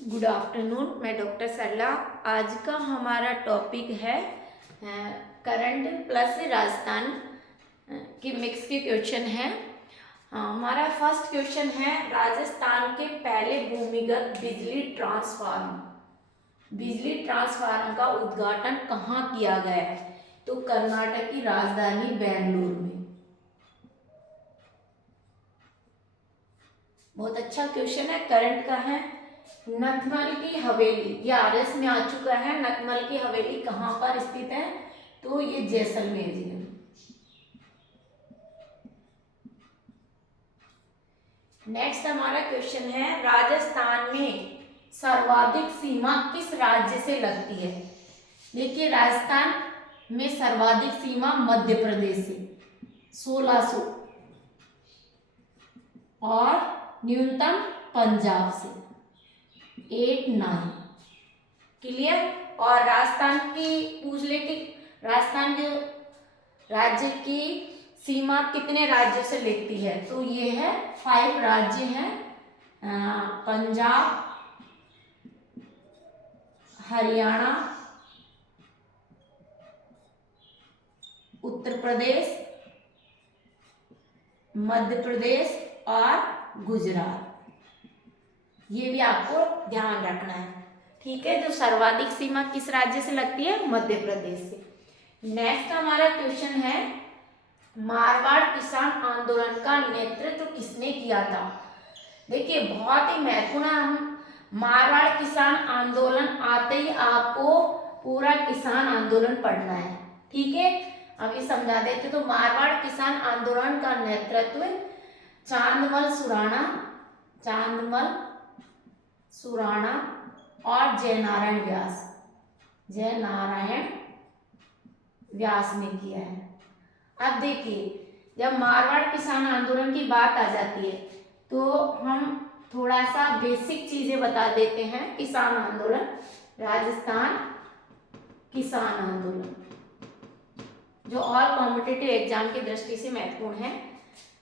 Good afternoon. मैं doctor सरला। आज का हमारा टॉपिक है करंट प्लस राजस्थान की मिक्स के क्वेश्चन है। हमारा फर्स्ट क्वेश्चन है, राजस्थान के पहले भूमिगत बिजली ट्रांसफार्मर का उद्घाटन कहाँ किया गया है? तो कर्नाटक की राजधानी बेंगलुरु में। बहुत अच्छा क्वेश्चन है, करंट का है। नथमल की हवेली, ये आरएस में आ चुका है। नथमल की हवेली कहाँ पर स्थित है? तो ये जैसलमेर जिले में। नेक्स्ट हमारा क्वेश्चन है, राजस्थान में सर्वाधिक सीमा किस राज्य से लगती है? देखिए, राजस्थान में सर्वाधिक सीमा मध्य प्रदेश से 1600 और न्यूनतम पंजाब से 89। क्लियर। और राजस्थान की पूछ ले कि राजस्थान के राज्य की सीमा कितने राज्यों से लेती है? तो ये है 5 राज्य हैं, पंजाब, हरियाणा, उत्तर प्रदेश, मध्य प्रदेश और गुजरात। ये भी आपको ध्यान रखना है, ठीक है। जो सर्वाधिक सीमा किस राज्य से लगती है? मध्य प्रदेश से। नेक्स्ट हमारा क्वेश्चन है, मारवाड़ किसान आंदोलन का नेतृत्व किसने किया था? देखिए, बहुत ही महत्वपूर्ण है। मारवाड़ किसान आंदोलन आते ही आपको पूरा किसान आंदोलन पढ़ना है, ठीक है। अभी समझा देते। तो मारवाड़ किसान आंदोलन का नेतृत्व चांदमल सुराणा और जयनारायण व्यास ने किया है। अब देखिए, जब मारवाड़ किसान आंदोलन की बात आ जाती है तो हम थोड़ा सा बेसिक चीजें बता देते हैं। किसान आंदोलन, राजस्थान किसान आंदोलन, जो और कॉम्पिटिटिव एग्जाम की दृष्टि से महत्वपूर्ण है।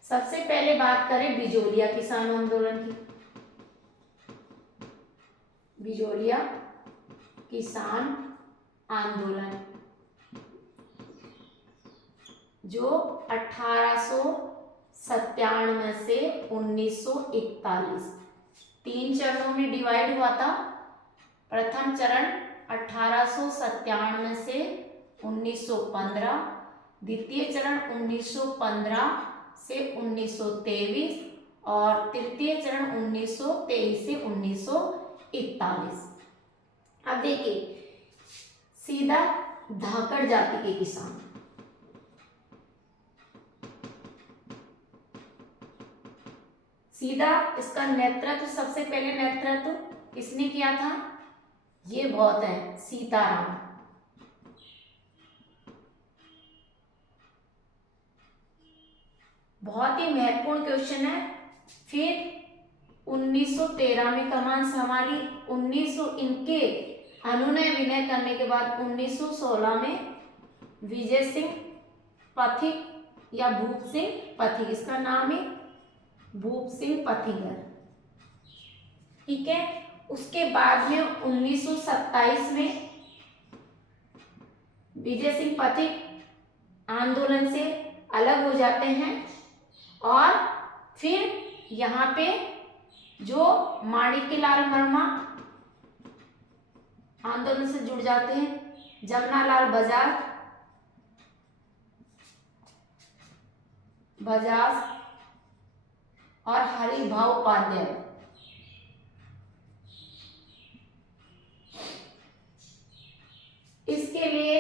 सबसे पहले बात करें बिजोलिया किसान आंदोलन की। बिजोलिया किसान आंदोलन जो 1897 से 1941 3 चरणों में डिवाइड हुआ था। प्रथम चरण 1897 से 1915, द्वितीय चरण 1915 से 1923 और तृतीय चरण 1923 से 1941। अब देखिए, सीधा धाकड़ जाति के किसान, सीधा इसका नेतृत्व, सबसे पहले नेतृत्व किसने किया था? ये बहुत है, सीताराम। बहुत ही महत्वपूर्ण क्वेश्चन है। फिर 1913 में कमान संभाली। 1900 इनके अनुनय विनय करने के बाद 1916 में विजय सिंह पथिक या भूप सिंह पथिक, इसका नाम है भूप सिंह पथिगर, ठीक है। उसके बाद में 1927 में विजय सिंह पथिक आंदोलन से अलग हो जाते हैं और फिर यहाँ पे जो माणिक्यलाल वर्मा आंदोलन से जुड़ जाते हैं, जमनालाल बजाज और हरिभाऊ उपाध्याय। इसके लिए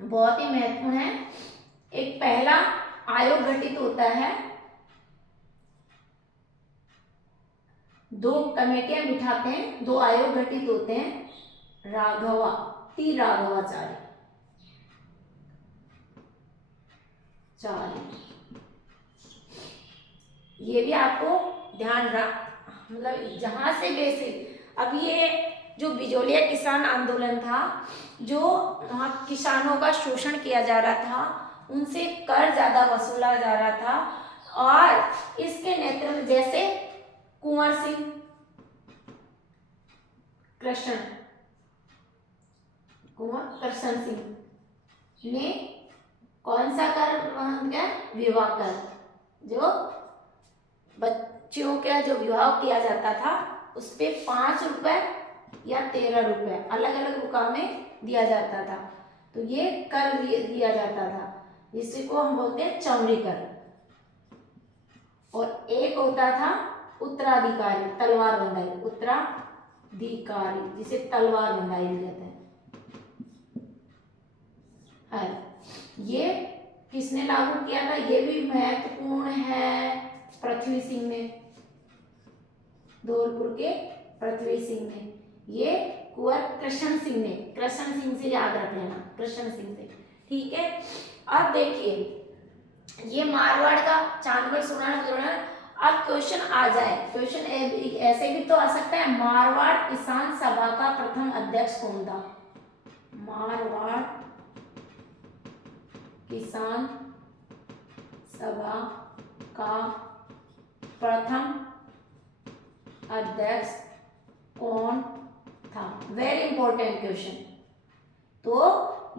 बहुत ही महत्वपूर्ण है, एक पहला आयोग गठित होता है, 2 कमेटियां बिठाते हैं, 2 आयोग गठित होते हैं। राघवाचार्य ये भी आपको ध्यान मतलब जहां से बेसिक। अब ये जो बिजोलिया किसान आंदोलन था, जो वहाँ किसानों का शोषण किया जा रहा था, उनसे कर ज्यादा वसूला जा रहा था और इसके नेतृत्व जैसे कुंवर सिंह कृष्ण सिंह ने कौन सा कर किया? विवाह कर, जो बच्चियों का जो विवाह किया जाता था उस पे 5 रुपए या 13 रुपए अलग अलग रुपये में दिया जाता था, तो ये कर दिया जाता था, जिसे को हम बोलते हैं चौरी कर। और एक होता था उत्तराधिकारी, तलवार बंधाई, उत्तराधिकारी जिसे तलवार बंधाई भी कहते हैं। ये किसने लागू किया था? ये भी महत्वपूर्ण है, पृथ्वी सिंह ने, धौलपुर के पृथ्वी सिंह ने। ये कुंवर कृष्ण सिंह ने, कृष्ण सिंह से याद रख लेना, कृष्ण सिंह से, ठीक है। अब देखिए ये मारवाड़ का चांदगढ़ सुनाना। अब क्वेश्चन आ जाए, क्वेश्चन ऐसे भी तो आ सकता है, मारवाड़ किसान सभा का प्रथम अध्यक्ष कौन था? मारवाड़ किसान सभा का प्रथम अध्यक्ष कौन था? Very important question. तो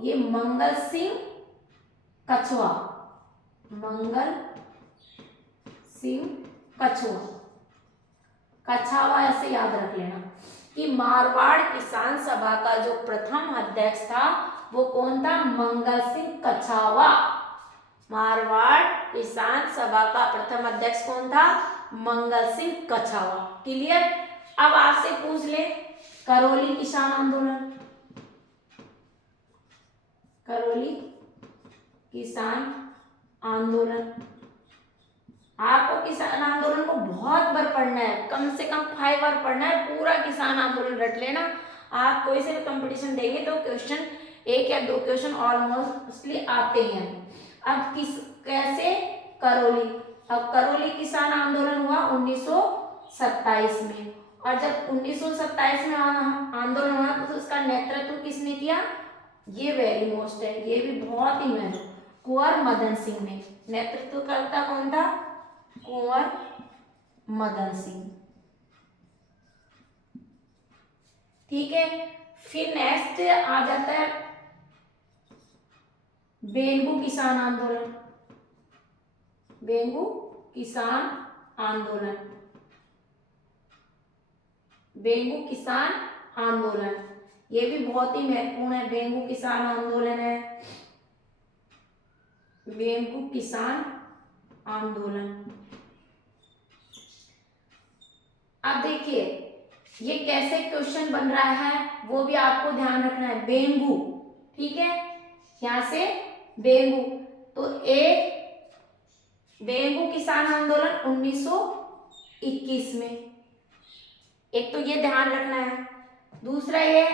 ये मंगल सिंह कछवा, मंगल सिंह कछावा ऐसे याद रख लेना कि मारवाड़ किसान सभा का जो प्रथम अध्यक्ष था वो कौन था? मंगल सिंह कछावा। मारवाड़ किसान सभा का प्रथम अध्यक्ष कौन था? मंगल सिंह कछावा। क्लियर? अब आपसे पूछ ले करौली किसान आंदोलन, करौली किसान आंदोलन, आपको किसान आंदोलन को बहुत बार पढ़ना है, कम से कम 5 बार पढ़ना है, पूरा किसान आंदोलन रट लेना। आप कोई से भी कंपटीशन देंगे तो क्वेश्चन 1 या 2 क्वेश्चन ऑलमोस्टली आते हैं। अब कैसे करौली? अब करौली किसान आंदोलन हुआ 1927 में, और जब 1927 में आंदोलन हुआ तो उसका नेतृत्व किसने किया? ये वेरी मोस्ट है, ये भी बहुत ही महत्वपूर्ण, कुंवर मदन सिंह ने। नेतृत्व करता कौन था? कुंवर मदन सिंह। ठीक है, फिर नेक्स्ट आ जाता है बेंगू किसान आंदोलन, बेंगू किसान आंदोलन, बेंगू किसान आंदोलन, ये भी बहुत ही महत्वपूर्ण है। बेंगू किसान आंदोलन है, बेंगू किसान आंदोलन। अब देखिए ये कैसे क्वेश्चन बन रहा है वो भी आपको ध्यान रखना है। बेंगू, ठीक है, यहां से बेंगू, तो एक बेंगू किसान आंदोलन 1921 में, एक तो ये ध्यान रखना है। दूसरा ये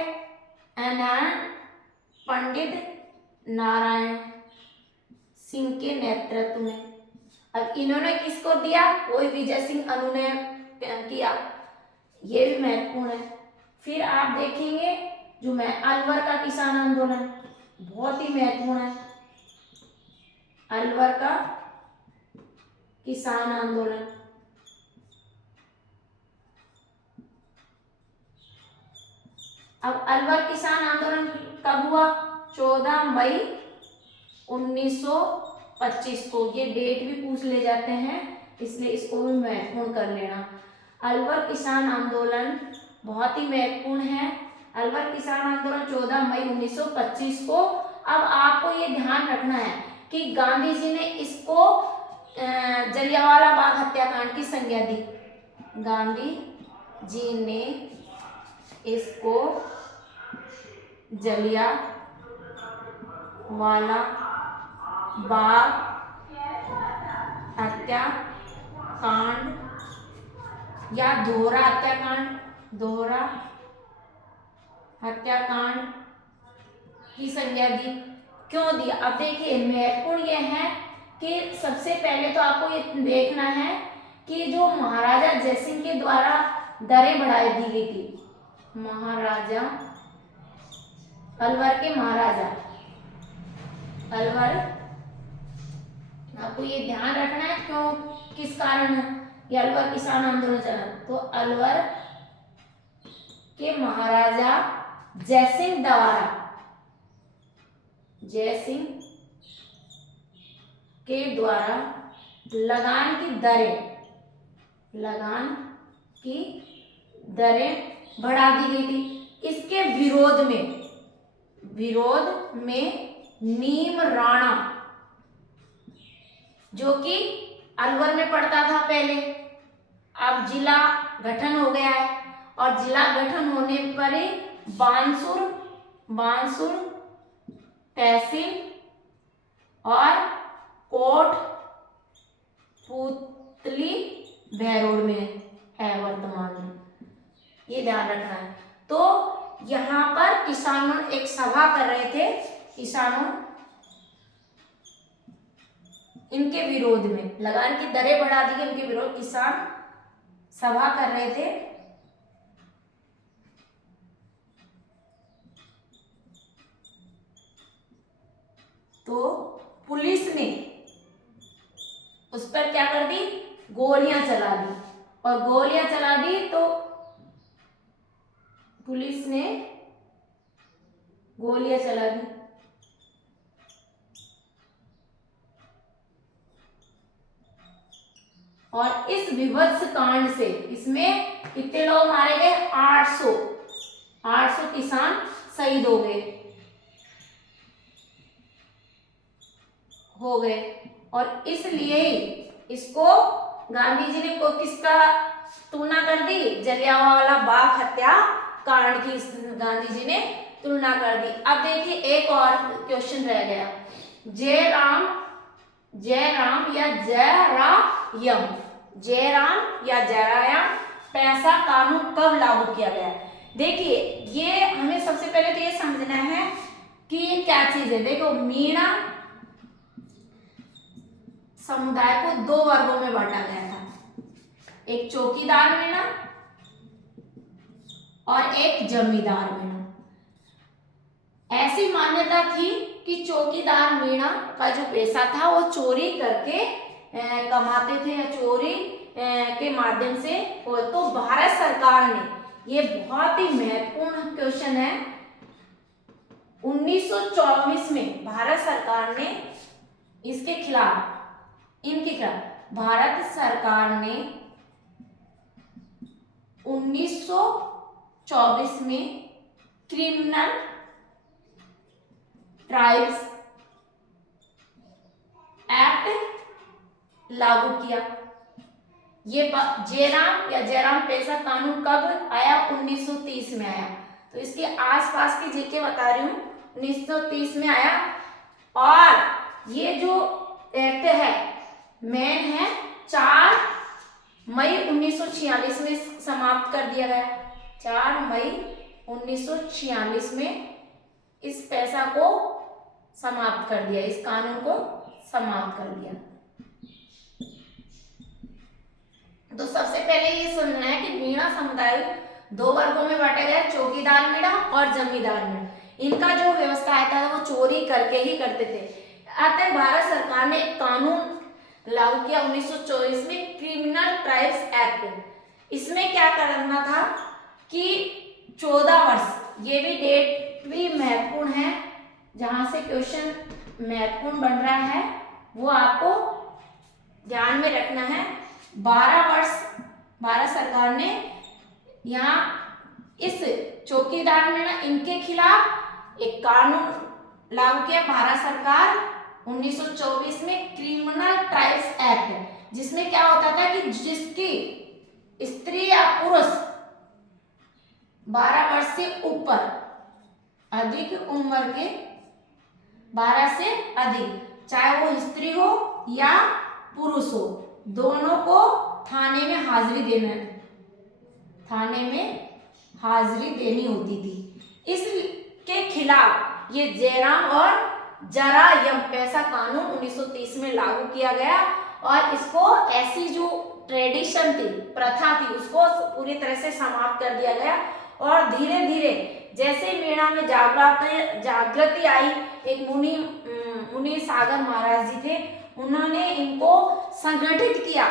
पंडित नारायण सिंह के नेतृत्व में। अब इन्होंने किसको दिया? वही विजय सिंह अनु ने किया, ये भी महत्वपूर्ण है। फिर आप देखेंगे जो मैं अलवर का किसान आंदोलन, बहुत ही महत्वपूर्ण है, अलवर का किसान आंदोलन। अब अलवर किसान आंदोलन कब हुआ? 14 मई 1925 को, ये डेट भी पूछ ले जाते हैं इसलिए इसको भी महत्वपूर्ण कर लेना। अलवर किसान आंदोलन बहुत ही महत्वपूर्ण है। अलवर किसान आंदोलन 14 मई 1925 को। अब आपको ये ध्यान रखना है कि गांधी जी ने इसको जलियांवाला बाग हत्याकांड की संज्ञा दी। गांधी जी ने इसको जलियांवाला बाग हत्याकांड या दोहरा हत्याकांड, दोहरा हत्याकांड की संज्ञा दी। क्यों दी? अब देखिए महत्वपूर्ण यह है कि सबसे पहले तो आपको ये देखना है कि जो महाराजा जयसिंह के द्वारा दरें बढ़ाई दी गई थी, महाराजा अलवर के महाराजा, अलवर, आपको ये ध्यान रखना है क्यों, किस कारण ये अलवर किसान आंदोलन चला। तो अलवर के महाराजा जयसिंह द्वारा, जयसिंह के द्वारा लगान की दरें बढ़ा दी गई थी। इसके विरोध में नीम राणा, जो कि अलवर में पड़ता था पहले, अब जिला गठन हो गया है, और जिला गठन होने पर ही बानसूर तहसील और कोट पुतली बहरोड में है वर्तमान में, ये ध्यान रखना है। तो यहाँ पर किसानों एक सभा कर रहे थे, किसानों इनके विरोध में लगान की दरें बढ़ा दी गई, उनके विरोध किसान सभा कर रहे थे। तो पुलिस ने उस पर क्या कर दी, गोलियां चला दी, और गोलियां चला दी तो पुलिस ने गोलियां चला दी, और इस विभत्स कांड से इसमें कितने लोग मारे गए, 800 किसान शहीद हो गए। और इसलिए इसको गांधी जी ने किसका तुलना कर दी, जलियांवाला बाग हत्या कांड की गांधी जी ने तुलना कर दी। अब देखिए एक और क्वेश्चन रह गया, जयराम या जयराम पैसा कानून कब लागू किया गया। देखिए ये हमें सबसे पहले तो ये समझना है कि ये क्या चीज है। देखो मीणा समुदाय को 2 वर्गों में बांटा गया था, एक चौकीदार मीणा और एक जमींदार मीणा। ऐसी मान्यता थी कि चौकीदार मीणा का जो पैसा था वो चोरी करके कमाते थे, या चोरी के माध्यम से हो। तो भारत सरकार ने, ये बहुत ही महत्वपूर्ण क्वेश्चन है, 1924 में भारत सरकार ने इनके खिलाफ भारत सरकार ने 1924 में क्रिमिनल ट्राइब्स एक्ट लागू किया। ये जयराम पैसा कानून कब आया, 1930 में आया। तो इसके आसपास की जीके बता रही हूँ, 1930 में आया। और ये जो एक्ट है मेन है 4 मई 1946 में समाप्त कर दिया गया। 4 मई 1946 में इस पैसा को समाप्त कर दिया, इस कानून को समाप्त कर दिया। तो सबसे पहले ये समझना है कि मीणा समुदाय 2 वर्गों में बांटा गया, चौकीदार मीणा और जमींदार मीणा। इनका जो व्यवस्था था वो चोरी करके ही करते थे। अतः भारत सरकार ने एक कानून लागू किया 1924 में, क्रिमिनल ट्राइब्स एक्ट। इसमें क्या करना था कि 14 वर्ष, ये भी डेट भी महत्वपूर्ण है, जहां से क्वेश्चन महत्वपूर्ण बन रहा है वो आपको ध्यान में रखना है। 12 वर्ष भारत सरकार ने यहाँ इस चौकीदार में इनके खिलाफ एक कानून लागू किया भारत सरकार 1924 में, क्रिमिनल ट्राइब्स एक्ट, जिसमें क्या होता था कि जिसकी स्त्री या पुरुष 12 वर्ष से ऊपर, अधिक उम्र के 12 से अधिक, चाहे वो स्त्री हो या पुरुष हो, दोनों को थाने में हाजिरी देनी होती थी। इसके खिलाफ ये जयराम और जरायम पैसा कानून 1930 में लागू किया गया, और इसको ऐसी जो ट्रेडिशन थी, प्रथा थी, उसको पूरी तरह से समाप्त कर दिया गया। और धीरे धीरे जैसे मीणा में जागृति आई, एक मुनि सागर महाराज जी थे, उन्होंने इनको संगठित किया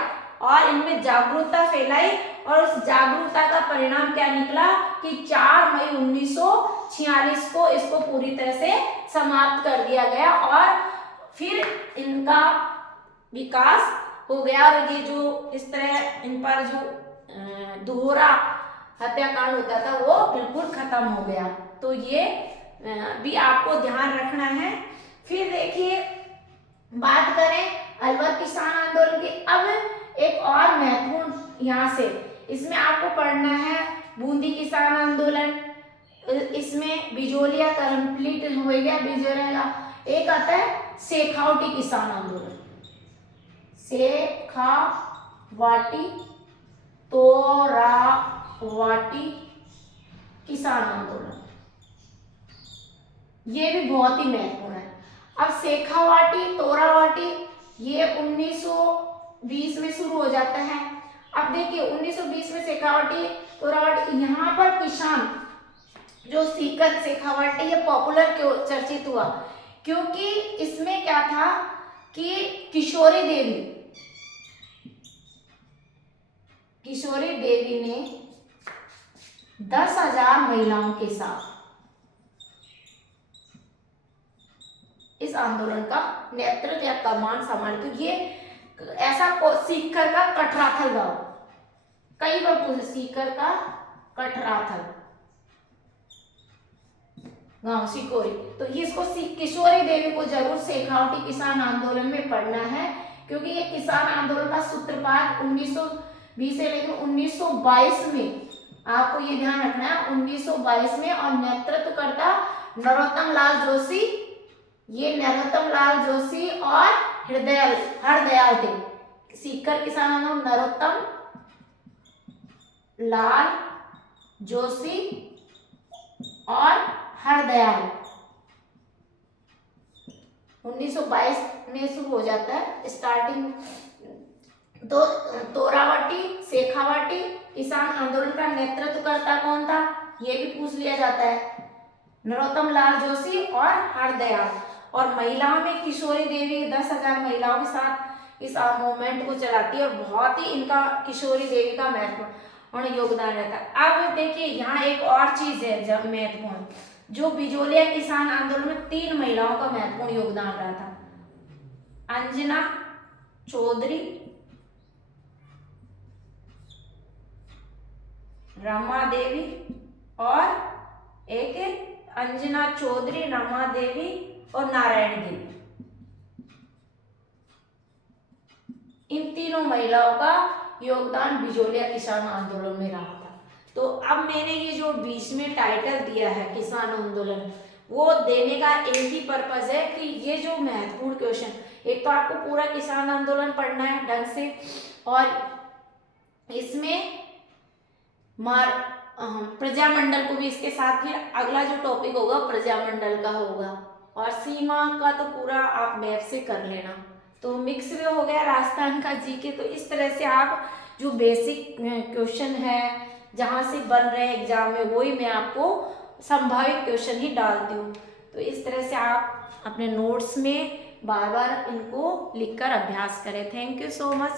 और इनमें जागरूकता फैलाई और उस जागरूकता का परिणाम क्या निकला कि 4 मई 1946 को इसको पूरी तरह से समाप्त कर दिया गया और फिर इनका विकास हो गया और ये जो इस तरह इन पर जो दोहरा हत्याकांड होता था वो बिल्कुल खत्म हो गया। तो ये भी आपको ध्यान रखना है। फिर देखिए बात करें अलवर किसान आंदोलन की। अब एक और महत्वपूर्ण यहाँ से इसमें आपको पढ़ना है बूंदी किसान आंदोलन, इसमें बिजोलिया कंप्लीट हो गया, बिजोलिया। एक आता है शेखावटी किसान आंदोलन, शेखावाटी तोरावाटी किसान आंदोलन, ये भी बहुत ही महत्वपूर्ण है। अब शेखावाटी तोरावाटी ये 1920 में शुरू हो जाता है। अब देखिए 1920 में शेखावाटी तोरावाटी, यहाँ पर किसान जो सीकर शेखावाटी ये पॉपुलर क्यों चर्चित हुआ, क्योंकि इसमें क्या था कि किशोरी देवी ने 10,000 महिलाओं के साथ इस आंदोलन का नेतृत्व या कमान संभाली। तो ये ऐसा सीकर का कठराथल गांव, कई बार पूछे सीकर का कठराथल गांव सिकोरी, तो इसको किशोरी देवी को जरूर शेखावटी किसान आंदोलन में पढ़ना है, क्योंकि ये किसान आंदोलन का सूत्रपात 1920 से लेकर 1922 में, आपको ये ध्यान रखना है 1922 में, और नेतृत्वकर्ता नरोत्तम लाल जोशी, ये नरोत्तम लाल जोशी और हरदयाल थे। सीकर किसान आंदोलन नरोत्तम लाल जोशी और हरदयाल 1922 में शुरू हो जाता है स्टार्टिंग। तो तोरावाटी शेखावाटी किसान आंदोलन का नेतृत्वकर्ता कौन था, ये भी पूछ लिया जाता है, नरोत्तम लाल जोशी और हरदयाल। और महिलाओं में किशोरी देवी 10,000 महिलाओं के साथ इस मूवमेंट को चलाती है और बहुत ही इनका किशोरी देवी का महत्वपूर्ण योगदान रहता है। अब देखिए यहाँ एक और चीज है जब महत्वपूर्ण, जो बिजोलिया किसान आंदोलन में 3 महिलाओं का महत्वपूर्ण योगदान रहा था, अंजना चौधरी, रमा देवी और एक अंजना चौधरी, रमा देवी और नारायण देवी। इन तीनों महिलाओं का योगदान बिजोलिया किसान आंदोलन में रहा था। तो अब मैंने ये जो बीच में टाइटल दिया है किसान आंदोलन, वो देने का एक ही पर्पज है कि ये जो महत्वपूर्ण क्वेश्चन, एक तो आपको पूरा किसान आंदोलन पढ़ना है ढंग से, और इसमें प्रजामंडल को भी इसके साथ, फिर अगला जो टॉपिक होगा प्रजामंडल का होगा, और सीमा का तो पूरा आप मैप से कर लेना। तो मिक्स में हो गया राजस्थान का जीके। तो इस तरह से आप जो बेसिक क्वेश्चन है जहाँ से बन रहे एग्जाम में, वही मैं आपको संभावित क्वेश्चन ही डालती हूँ। तो इस तरह से आप अपने नोट्स में बार बार इनको लिखकर अभ्यास करें। Thank you so much.